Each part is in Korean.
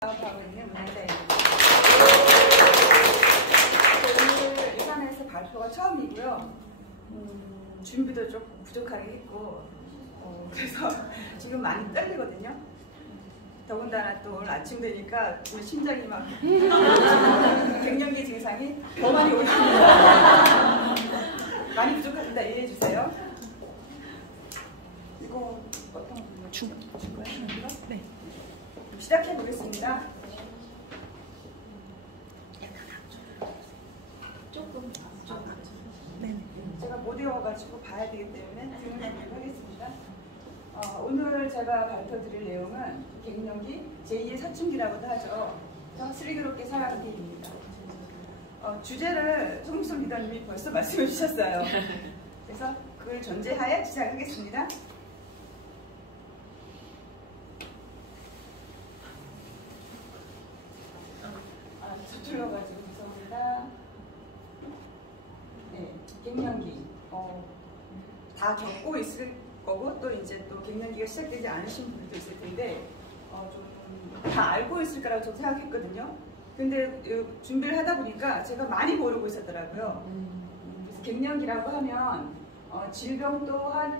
하고 있는 문화자입니다. 오늘 예산에서 발표가 처음이고요. 준비도 좀 부족하게 했고, 그래서 지금 많이 떨리거든요. 더군다나 또 오늘 아침 되니까 심장이 막 갱년기 증상이 더 많이 오십니다. 많이 부족합니다. 이해해 주세요. 이거 어떤 거 줄 거야? 네. 시작해 보겠습니다. 조금 네. 제가 못 외워가지고 봐야 되기 때문에 질문하도록 하겠습니다. 오늘 제가 발표드릴 내용은 갱년기 제2의 사춘기라고도 하죠. 슬기롭게 살아가는 길입니다. 주제를 송미선 리더님이 벌써 말씀해 주셨어요. 그래서 그걸 전제하에 시작하겠습니다. 서툴러가지고 죄송합니다. 네, 갱년기 다 겪고 있을 거고 또 이제 또 갱년기가 시작되지 않으신 분들도 있을 텐데 좀 다 알고 있을 거라고 저도 생각했거든요. 근데 준비를 하다 보니까 제가 많이 모르고 있었더라고요. 그래서 갱년기라고 하면 질병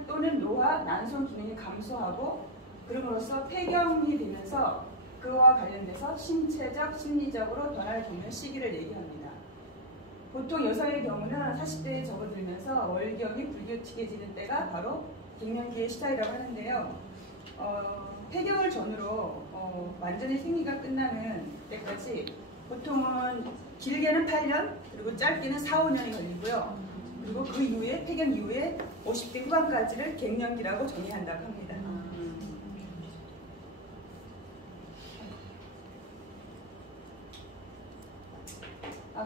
또는 노화, 난소 기능이 감소하고 그럼으로써 폐경이 되면서 그와 관련돼서 신체적, 심리적으로 변화를 겪는 시기를 얘기합니다. 보통 여성의 경우는 40대에 접어들면서 월경이 불규칙해지는 때가 바로 갱년기의 시작이라고 하는데요. 폐경을 전후로 완전히 생리가 끝나는 때까지 보통은 길게는 8년, 그리고 짧게는 4, 5년이 걸리고요. 그리고 그 이후에 폐경 이후에 50대 후반까지를 갱년기라고 정의한다고 합니다.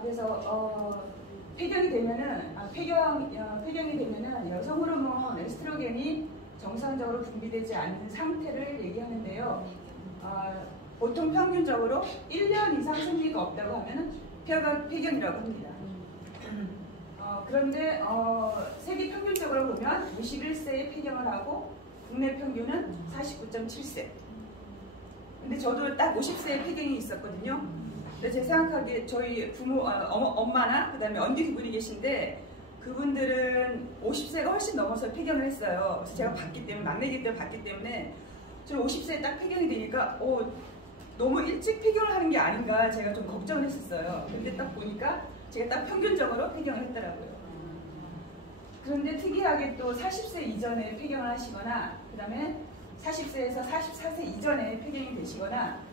그래서 폐경이 되면은 여성 호르몬 에스트로겐이 정상적으로 분비되지 않는 상태를 얘기하는데요. 보통 평균적으로 1년 이상 생리가 없다고 하면은 폐경이라고 합니다. 그런데 세계 평균적으로 보면 51세에 폐경을 하고 국내 평균은 49.7세. 근데 저도 딱 50세에 폐경이 있었거든요. 근데 제 생각하기에 저희 부모, 엄마나 그다음에 언니 분이 계신데 그분들은 50세가 훨씬 넘어서 폐경을 했어요. 그래서 제가 봤기 때문에 막내기 때문에 봤기 때문에 저 50세에 딱 폐경이 되니까 너무 일찍 폐경을 하는 게 아닌가 제가 좀 걱정을 했었어요. 근데 딱 보니까 제가 딱 평균적으로 폐경을 했더라고요. 그런데 특이하게 또 40세 이전에 폐경을 하시거나 그 다음에 40세에서 44세 이전에 폐경이 되시거나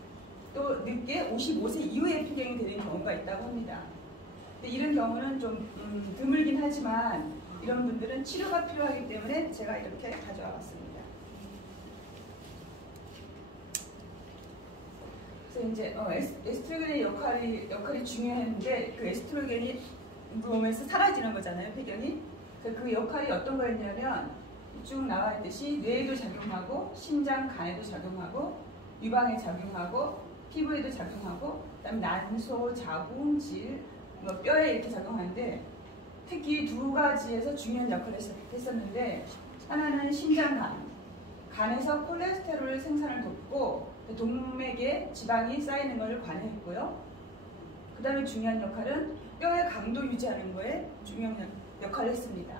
또 늦게 55세 이후에 폐경이 되는 경우가 있다고 합니다. 근데 이런 경우는 좀 드물긴 하지만 이런 분들은 치료가 필요하기 때문에 제가 이렇게 가져와 봤습니다. 그래서 이제 에스트로겐의 역할이 중요했는데 그 에스트로겐이 몸에서 사라지는 거잖아요, 폐경이. 그래서 그 역할이 어떤 거였냐면 쭉 나와 있듯이 뇌에도 작용하고 심장, 간에도 작용하고 유방에 작용하고 피부에도 작용하고 그다음에 난소, 자궁, 질, 뼈에 이렇게 작용하는데 특히 두 가지에서 중요한 역할을 했었는데 하나는 심장간, 간에서 콜레스테롤 생산을 돕고 동맥에 지방이 쌓이는 것을 관여했고요. 그 다음에 중요한 역할은 뼈의 강도 유지하는 거에 중요한 역할을 했습니다.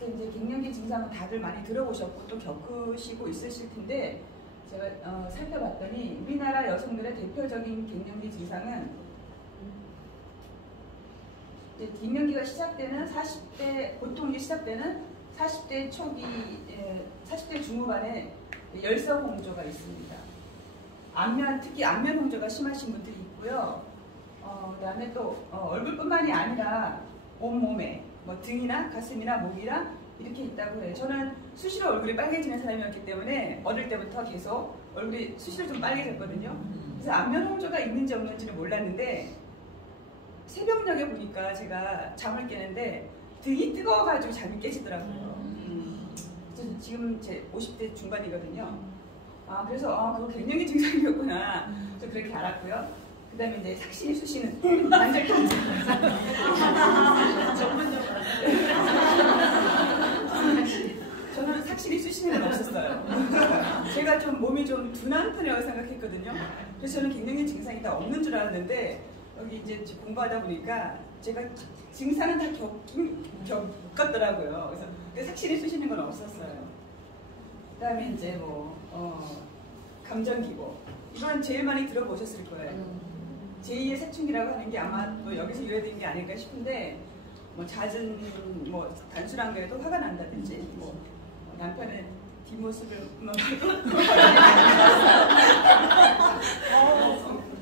그래서 이제 갱년기 증상은 다들 많이 들어보셨고 또 겪으시고 있으실 텐데 제가 살펴봤더니 우리나라 여성들의 대표적인 갱년기 증상은 이제 갱년기가 시작되는 40대 보통 이게 시작되는 40대 초기 40대 중후반에 열성 홍조가 있습니다. 특히 안면 홍조가 심하신 분들이 있고요. 그다음에 또 얼굴뿐만이 아니라 온몸에 등이나 가슴이나 목이나 이렇게 있다고 해요. 저는 수시로 얼굴이 빨개지는 사람이었기 때문에 어릴 때부터 계속 얼굴이 수시로 좀 빨개졌거든요. 그래서 안면 홍조가 있는지 없는지는 몰랐는데 새벽녘에 보니까 제가 잠을 깨는데 등이 뜨거워가지고 잠이 깨지더라고요. 지금 제 50대 중반이거든요. 그래서 그거 갱년기 증상이었구나. 저 그렇게 알았고요. 그 다음에 이제 삭신이 수시는 관절 통증. 전문적으로. 저는 확실히 쑤시는 건 없었어요. 제가 좀 몸이 좀 둔한 편이라고 생각했거든요. 그래서 저는 갱년기 증상이 다 없는 줄 알았는데 여기 이제 공부하다 보니까 제가 증상은 다 겪었더라고요. 그래서 확실히 쑤시는 건 없었어요. 그다음에 이제 뭐 감정기복, 이건 제일 많이 들어보셨을 거예요. 제2의 사춘기라고 하는 게 아마 또 여기서 유래된 게 아닐까 싶은데, 뭐 잦은 뭐 단순한 거에도 화가 난다든지, 뭐 남편의 뒷모습을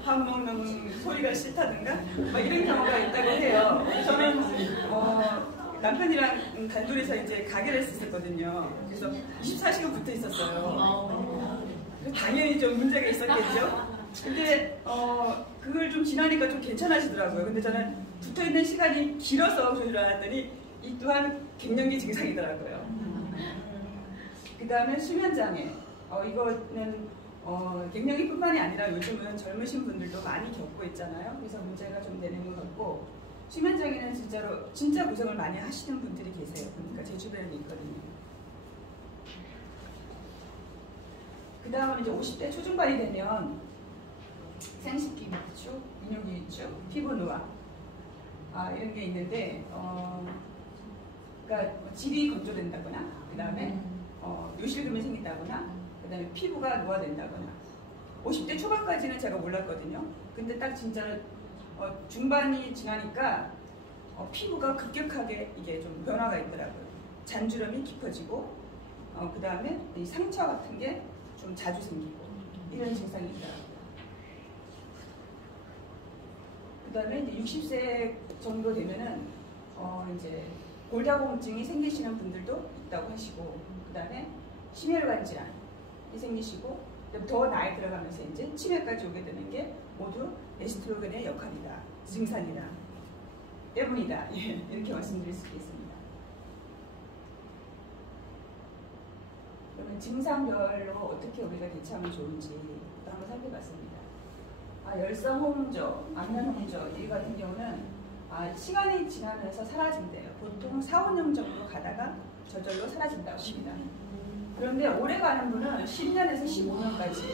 밥 먹는 소리가 싫다든가 막 이런 경우가 있다고 해요. 저는 남편이랑 단둘이서 이제 가게를 했었거든요. 그래서 24시간 붙어 있었어요. 당연히 좀 문제가 있었겠죠. 근데 그걸 좀 지나니까 좀 괜찮아지더라고요. 근데 저는 붙어 있는 시간이 길어서 그런 줄 알았더니 이 또한 갱년기 증상이더라고요. 그 다음에 수면장애. 이거는 갱년기뿐만이 아니라 요즘은 젊으신 분들도 많이 겪고 있잖아요. 그래서 문제가 좀 되는 것 같고, 수면장애는 진짜로 진짜 고생을 많이 하시는 분들이 계세요. 그러니까 제 주변에 있거든요. 그 다음은 이제 50대 초중반이 되면 생식기 위축, 인후기 위축, 피부 노화 이런 게 있는데, 그러니까 질이 건조된다거나, 그 다음에 요실금이 생긴다거나, 그 다음에 피부가 노화된다거나. 50대 초반까지는 제가 몰랐거든요. 근데 딱 진짜 중반이 지나니까 피부가 급격하게 이게 좀 변화가 있더라고요. 잔주름이 깊어지고, 그 다음에 이 상처 같은 게 좀 자주 생기고, 이런 증상이 있더라고요. 그 다음에 이제 60세 정도 되면은 이제 골다공증이 생기시는 분들도 있다고 하시고, 그 다음에 심혈관 질환이 생기시고, 더 나이 들어가면서 이제 치매까지 오게 되는 게 모두 에스트로겐의 역할이다, 증상이다, 때문이다, 이렇게 말씀드릴 수 있겠습니다. 그러면 증상별로 어떻게 우리가 대처하면 좋은지 한번 살펴봤습니다. 열성 홍조, 안면 홍조 이 같은 경우는 시간이 지나면서 사라진대요. 보통 4, 5년 정도 가다가 저절로 사라진다고 합니다. 그런데 오래 가는 분은 10년에서 15년까지,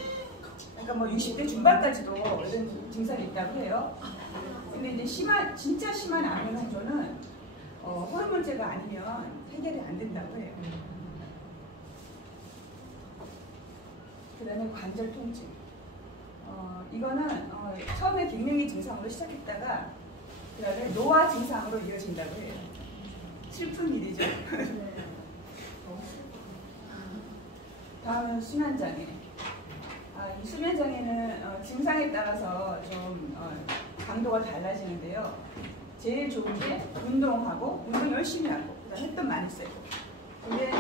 그러니까 뭐 60대 중반까지도 이런 증상이 있다고 해요. 근데 이제 진짜 심한 안면 홍조는 호르몬제가 아니면 해결이 안 된다고 해요. 그 다음에 관절 통증. 이거는 처음에 갱년기 증상으로 시작했다가 그 다음에 노화 증상으로 이어진다고 해요. 슬픈 일이죠. 다음은 수면장애. 이 수면장애는 증상에 따라서 좀 강도가 달라지는데요. 제일 좋은 게 운동 열심히 하고, 그다음 햇볕 많이 쐬고. 근데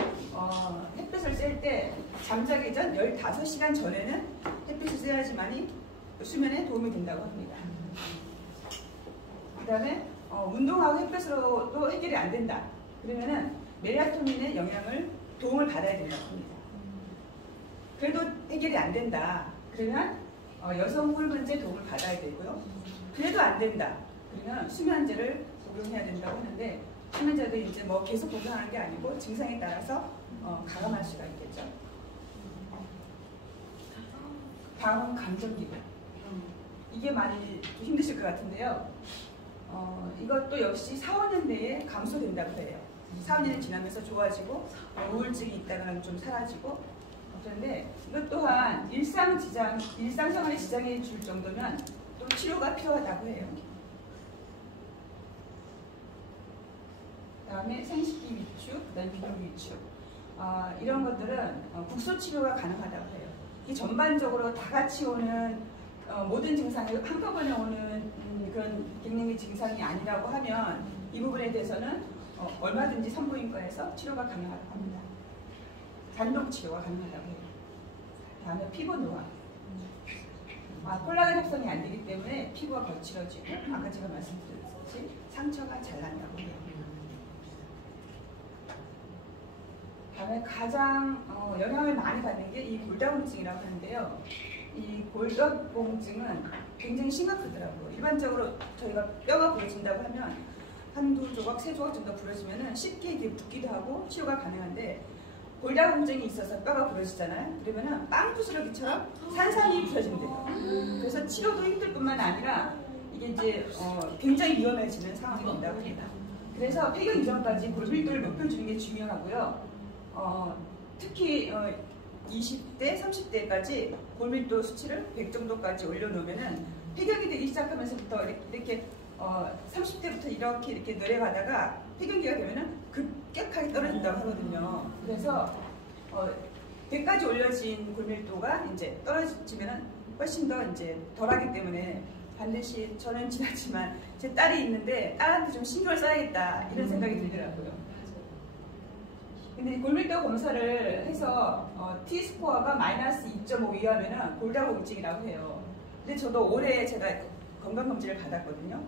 햇빛을 쐴 때 잠자기 전 15시간 전에는 햇빛을 쐬야지만이 수면에 도움이 된다고 합니다. 그 다음에 운동하고 햇볕으로도 해결이 안 된다. 그러면은 멜라토닌의 도움을 받아야 된다고 합니다. 그래도 해결이 안 된다. 그러면 여성 호르몬제 도움을 받아야 되고요. 그래도 안 된다. 그러면 수면제를 복용해야 된다고 하는데, 수면제도 이제 뭐 계속 복용하는 게 아니고 증상에 따라서 가감할 수가 있겠죠. 다음은 감정기복. 이게 많이 힘드실 것 같은데요. 이것도 역시 4, 5년 내에 감소된다고 해요. 4, 5년이 지나면서 좋아지고, 우울증이 있다가는 좀 사라지고. 그런데 이것 또한 일상생활에 지장이 줄 정도면 또 치료가 필요하다고 해요. 다음에 생식기 위축, 그다음에 비뇨기 위축. 이런 것들은 국소 치료가 가능하다고 해요. 이 전반적으로 다 같이 오는 모든 증상이 한꺼번에 오는 그런 갱년기 증상이 아니라고 하면 이 부분에 대해서는 얼마든지 산부인과에서 치료가 가능하다고 합니다. 단독 치료가 가능하다고 해요. 다음에 피부 노화. 콜라겐 합성이 안 되기 때문에 피부가 거칠어지고, 아까 제가 말씀드렸듯이 상처가 잘 난다고 해요. 다음에 가장 영향을 많이 받는 게 이 골다공증이라고 하는데요. 이 골다공증은 굉장히 심각하더라고요. 일반적으로 저희가 뼈가 부러진다고 하면 한두 조각, 세 조각 정도 부러지면 쉽게 이게 붓기도 하고 치료가 가능한데, 골다공증이 있어서 뼈가 부러지잖아요. 그러면은 빵 부스러기처럼 산산이 부서진대요. 그래서 치료도 힘들 뿐만 아니라 이게 이제 굉장히 위험해지는 상황이 된다고 합니다. 그래서 폐경 이전까지 골밀도를 높여주는 게 중요하고요. 특히 20대, 30대까지 골밀도 수치를 100 정도까지 올려놓으면은 폐경이 되기 시작하면서부터 이렇게 30대부터 이렇게 내려가다가 폐경기가 되면은 급격하게 떨어진다고 하거든요. 그래서 100까지 올려진 골밀도가 이제 떨어지면은 훨씬 더 이제 덜하기 때문에 반드시 저는 지났지만 제 딸이 있는데 딸한테 좀 신경을 써야겠다 이런 생각이 들더라고요. 근데 골밀도 검사를 해서 T스코어가 마이너스 2.5 이하면은 골다공증이라고 해요. 근데 저도 올해 제가 건강검진을 받았거든요.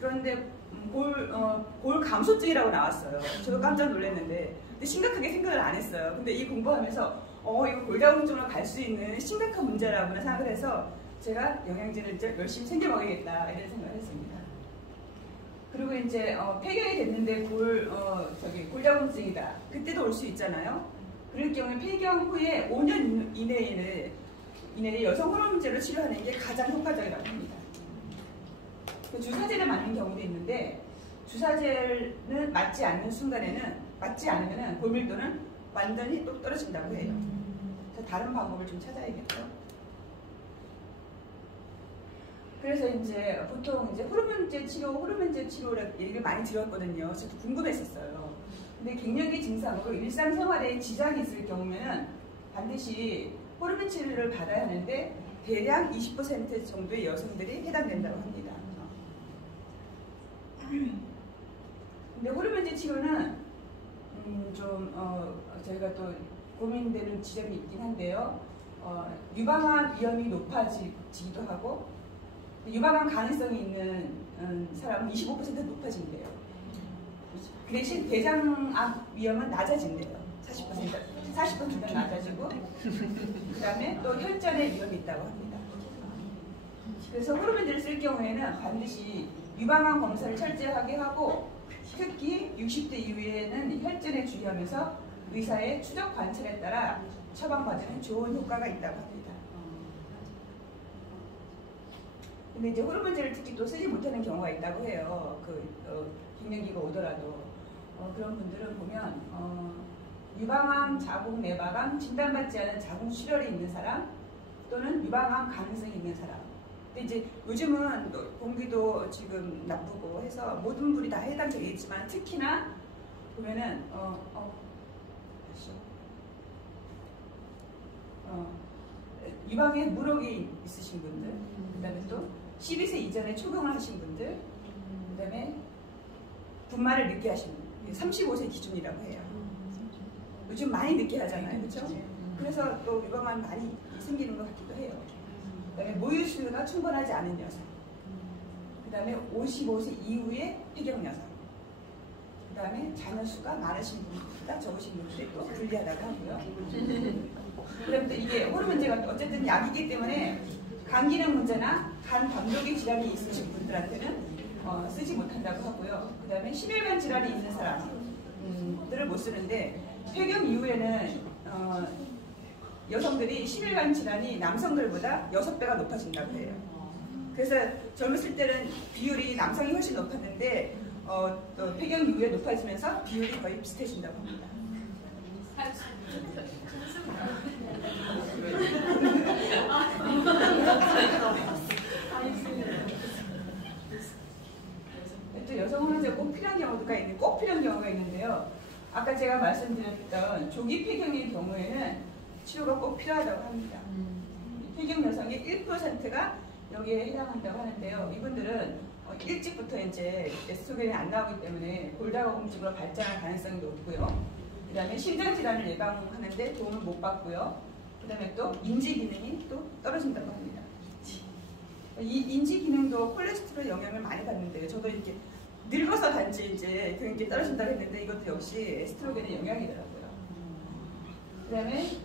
그런데 골 감소증이라고 나왔어요. 저도 깜짝 놀랐는데 근데 심각하게 생각을 안 했어요. 근데 이 공부하면서 이거 골다공증으로 갈 수 있는 심각한 문제라고나 생각을 해서 제가 영양제를 이제 열심히 챙겨 먹어야겠다 이런 생각을 했습니다. 그리고 이제 폐경이 됐는데 골다공증이다. 그때도 올 수 있잖아요. 그럴 경우에 폐경 후에 5년 이내에 여성 호르몬제로 치료하는 게 가장 효과적이라고 합니다. 주사제를 맞는 경우도 있는데 주사제를 맞지 않으면 골밀도는 완전히 또 떨어진다고 해요. 그래서 다른 방법을 좀 찾아야겠죠. 그래서 이제 보통 이제 호르몬제 치료를 얘기를 많이 들었거든요. 저도 궁금했었어요. 근데 갱년기 증상으로 일상생활에 지장이 있을 경우에는 반드시 호르몬 치료를 받아야 하는데 대략 20% 정도의 여성들이 해당된다고 합니다. 근데 호르몬제 치료는 저희가 또 고민되는 지점이 있긴 한데요. 유방암 위험이 높아지기도 하고 유방암 가능성이 있는 사람은 25% 높아진대요. 그 대신 대장암 위험은 낮아진대요. 40% 낮아지고 그 다음에 또 혈전의 위험이 있다고 합니다. 그래서 호르몬제를 쓸 경우에는 반드시 유방암 검사를 철저하게 하고 특히 60대 이후에는 혈전에 주의하면서 의사의 추적 관찰에 따라 처방받으면 좋은 효과가 있다고 합니다. 근데 이제 호르몬제를 특히 또 쓰지 못하는 경우가 있다고 해요. 갱년기가 오더라도 그런 분들은 보면 유방암, 자궁 내막암, 진단받지 않은 자궁 출혈이 있는 사람 또는 유방암 가능성이 있는 사람. 근데 이제 요즘은 공기도 지금 나쁘고 해서 모든 분이 다 해당되겠지만 특히나 보면은 유방에 물혹이 있으신 분들, 그다음에 또 12세 이전에 초경을 하신 분들, 그다음에 분만을 늦게 하신 분들, 35세 기준이라고 해요. 요즘 많이 늦게 하잖아요, 그렇죠? 그래서 또 유방암 많이 생기는 것 같기도 해요. 그다음에 모유수유가 충분하지 않은 여성, 그다음에 55세 이후에 폐경 여성, 그다음에 자녀 수가 많으신 분보다 적으신 분들이 또 불리하다고 하고요. 그럼 또 이게 호르몬제가 어쨌든 약이기 때문에 간 기능 문제나 간 담독의 질환이 있으신 분들한테는 쓰지 못한다고 하고요. 그 다음에 심혈관 질환이 있는 사람들을 못 쓰는데 폐경 이후에는 여성들이 심혈관 질환이 남성들보다 6배가 높아진다고 해요. 그래서 젊었을 때는 비율이 남성이 훨씬 높았는데 또 폐경 이후에 높아지면서 비율이 거의 비슷해진다고 합니다. 또 여성 호르몬제가 꼭 필요한 경우가 있는데요. 아까 제가 말씀드렸던 조기 폐경의 경우에는 치료가 꼭 필요하다고 합니다. 폐경 여성의 1%가 여기에 해당한다고 하는데요. 이분들은 일찍부터 이제 에스트로겐이 안 나오기 때문에 골다공증으로 발전할 가능성이 높고요. 그 다음에 심장질환을 예방하는데 도움을 못 받고요. 그 다음에 또 인지기능이 또 떨어진다고 합니다. 이 인지기능도 콜레스테롤 영향을 많이 받는데요. 저도 이렇게 늙어서 단지 이제 그런 게 떨어진다고 했는데 이것도 역시 에스트로겐의 영향이더라고요. 그 다음에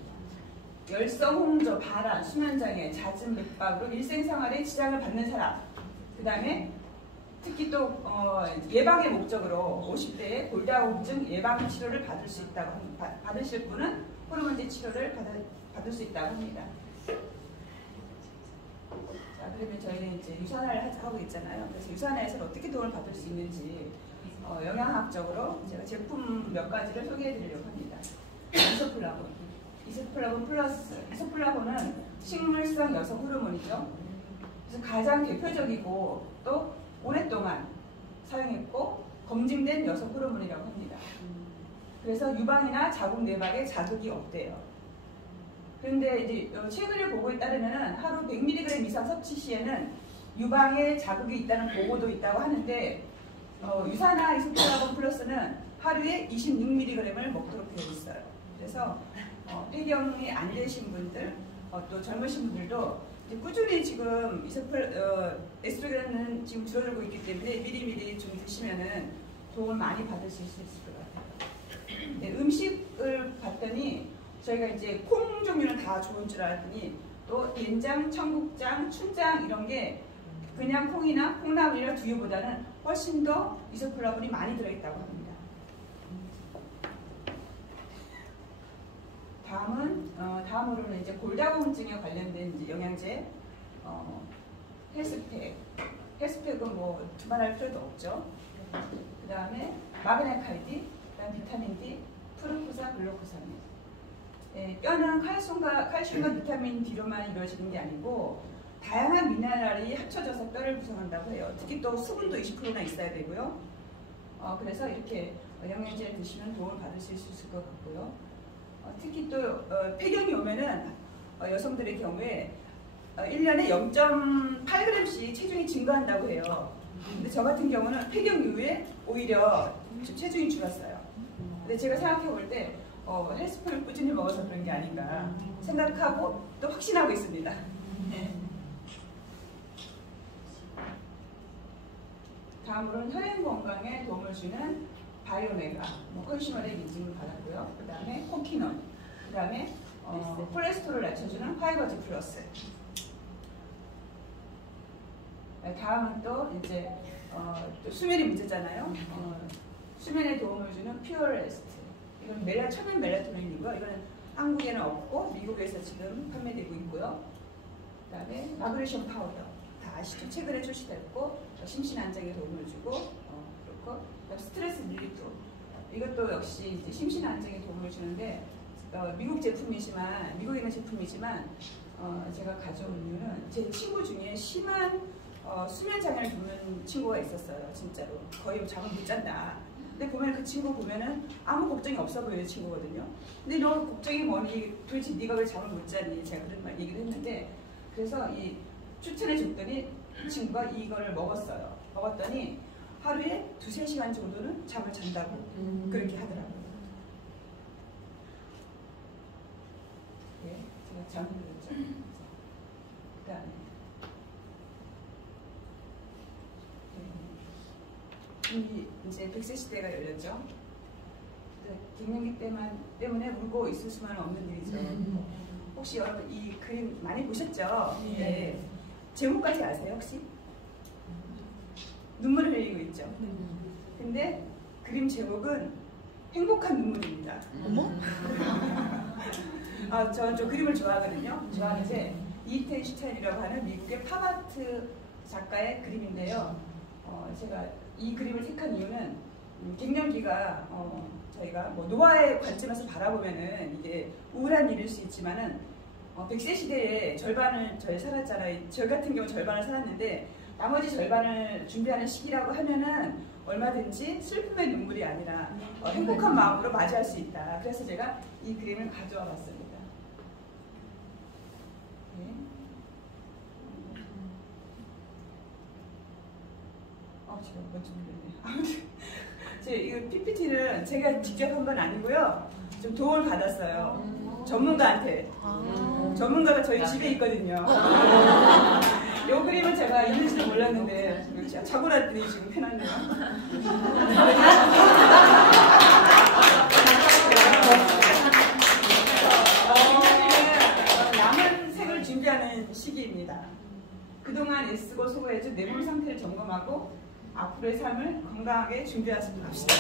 열성, 홍조, 발한, 수면장애, 잦은 맥박으로 일생생활에 지장을 받는 사람, 그 다음에 특히 또 예방의 목적으로 50대에 골다공증 예방 치료를 받으실 분은 호르몬제 치료를 받을 수 있다고 합니다. 자, 그러면 저희는 이제 유산화를 하고 있잖아요. 그래서 유산화에서 어떻게 도움을 받을 수 있는지 영양학적으로 제가 제품 몇 가지를 소개해드리려고 합니다. 이소플라본, 이소플라본 플러스. 이소플라본은 식물성 여성 호르몬이죠. 그래서 가장 대표적이고 또 오랫동안 사용했고 검증된 여성 호르몬이라고 합니다. 그래서 유방이나 자궁 내막에 자극이 없대요. 그런데 이제 최근의 보고에 따르면 하루 100mg 이상 섭취 시에는 유방에 자극이 있다는 보고도 있다고 하는데 유산화 이소플라본 플러스는 하루에 26mg을 먹도록 되어 있어요. 그래서 폐경이 안 되신 분들, 또 젊으신 분들도 꾸준히 지금 에스트로겐은 지금 줄어들고 있기 때문에 미리미리 좀 드시면은 도움을 많이 받으실 수 있을 것 같아요. 네, 음식을 봤더니 저희가 이제 콩 종류는 다 좋은 줄 알았더니 또 된장, 청국장, 춘장 이런 게 그냥 콩이나 콩나물이나 두유보다는 훨씬 더 이소플라본이 많이 들어있다고 합니다. 다음으로는 이제 골다공증에 관련된 이제 영양제, 헬스팩. 헬스팩은 뭐 두말할 필요도 없죠. 그 다음에 마그네카이드, 그다음 비타민 D, 프루코사, 글루코사민. 네, 뼈는 칼슘과 비타민 D로만 이루어지는 게 아니고 다양한 미네랄이 합쳐져서 뼈를 구성한다고 해요. 특히 또 수분도 20%나 있어야 되고요. 그래서 이렇게 영양제를 드시면 도움을 받으실 수 있을 것 같고요. 특히 또 폐경이 오면은 여성들의 경우에 1년에 0.8g씩 체중이 증가한다고 해요. 근데 저 같은 경우는 폐경 이후에 오히려 체중이 줄었어요. 근데 제가 생각해 볼 때 헬스팩을 꾸준히 먹어서 그런 게 아닌가 생각하고 또 확신하고 있습니다. 다음으로는 혈행 건강에 도움을 주는 바이오메가, 컨슈머의 인증을 받았고요. 그 다음에 코키논, 그 다음에 콜레스테롤을 낮춰주는 파이버즈 플러스. 다음은 또 이제 또 수면이 문제잖아요. 수면에 도움을 주는 퓨어레스트. 이건 천연 멜라토닌이고요. 이거는 한국에는 없고 미국에서 지금 판매되고 있고요. 그 다음에 마그네슘 파우더. 다 아시죠? 최근에 출시됐고 심신 안정에 도움을 주고 그렇고 스트레스 릴리프. 이것도 역시 이제 심신 안정에 도움을 주는데 미국 제품이지만 미국에 있는 제품이지만 제가 가져온 이유는 제 친구 중에 심한 수면 장애를 겪는 친구가 있었어요. 진짜로 거의 잠을 못 잔다. 근데 보면 그 친구 보면은 아무 걱정이 없어 보이는 친구거든요. 근데 너 걱정이 뭐니? 도대체 네가 왜 잠을 못 자니? 제가 그런 얘기를 했는데 그래서 이 추천해 줬더니 그 친구가 이거를 먹었어요. 먹었더니 하루에 2~3시간 정도는 잠을 잔다고 그렇게 하더라고요. 예, 제가 잠을 들었죠. 그 다음에 이제 100세 시대가 열렸죠. 갱년기 때문에 울고 있을 수만은 없는 일이죠. 혹시 여러분 이 그림 많이 보셨죠? 네. 제목까지 아세요 혹시? 눈물을 흘리고 있죠. 근데 그림 제목은 행복한 눈물입니다. 어머? 저는 좀 그림을 좋아하거든요. 좋아하는데 이텐 슈타인이라고 하는 미국의 팝아트 작가의 그림인데요. 제가 이 그림을 택한 이유는 갱년기가 저희가 뭐 노화의 관점에서 바라보면은 이게 우울한 일일 수 있지만은 100세 시대에 절반을 저희 살았잖아요. 저 같은 경우 절반을 살았는데 나머지 절반을 준비하는 시기라고 하면은 얼마든지 슬픔의 눈물이 아니라 행복한 마음으로 맞이할 수 있다. 그래서 제가 이 그림을 가져와 봤습니다. 네. 제가 먼저 눌렀네. 이 PPT는 제가 직접 한 건 아니고요. 좀 도움을 받았어요. 전문가한테. 전문가가 저희 집에 있거든요. 이 그림은 제가 있는지도 몰랐는데 제가 자고 났더니 지금 해놨네요. 남은 색을 준비하는 시기입니다. 그동안 애쓰고 수고해준 내물 상태를 점검하고 앞으로의 삶을 건강하게 준비하시도록 합시다.